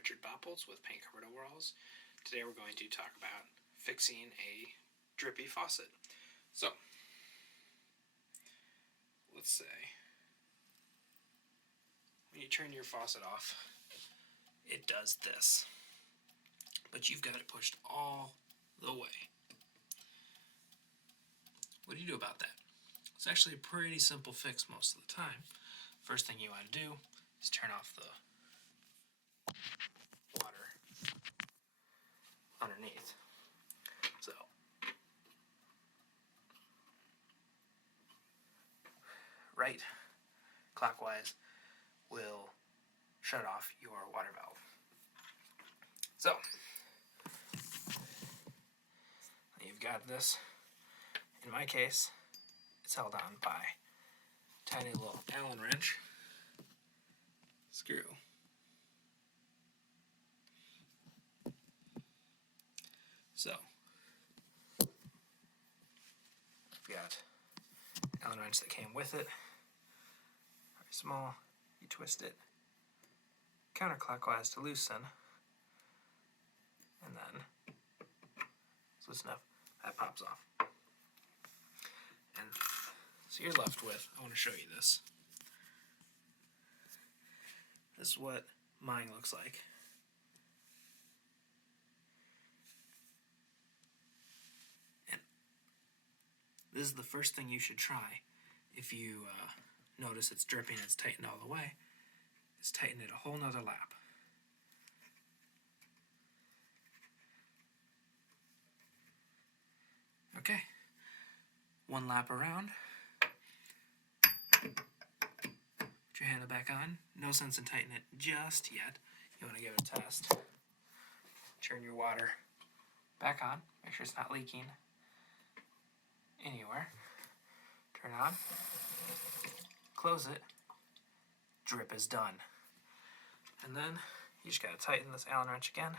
Richard Bopples with Paint Covered Overalls. Today we're going to talk about fixing a drippy faucet. So, let's say when you turn your faucet off, it does this, but you've got it pushed all the way. What do you do about that? It's actually a pretty simple fix most of the time. First thing you want to do is turn off the water underneath. So, right clockwise will shut off your water valve. So, you've got this. In my case, it's held on by a tiny little Allen wrench screw. So, I've got an Allen wrench that came with it. Very small. You twist it counterclockwise to loosen, and then it's loose enough that pops off. And so you're left with, I want to show you this. This is what mine looks like. And this is the first thing you should try if you notice it's dripping, it's tightened all the way, is tighten it a whole nother lap. Okay, one lap around. Put your handle back on. No sense in tightening it just yet. You want to give it a test. Turn your water back on. Make sure it's not leaking anywhere. Turn it on. Close it. Drip is done. And then you just got to tighten this Allen wrench again.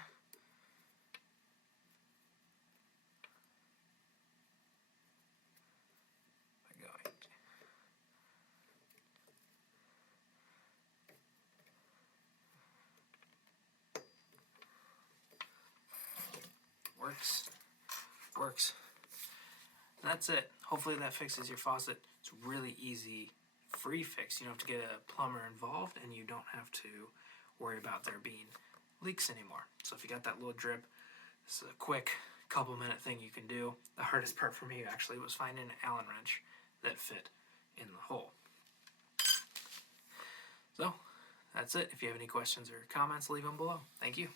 Works. And that's it. Hopefully that fixes your faucet. It's a really easy, free fix. You don't have to get a plumber involved, and you don't have to worry about there being leaks anymore. So if you got that little drip, this is a quick couple-minute thing you can do. The hardest part for me actually was finding an Allen wrench that fit in the hole. So that's it. If you have any questions or comments, leave them below. Thank you.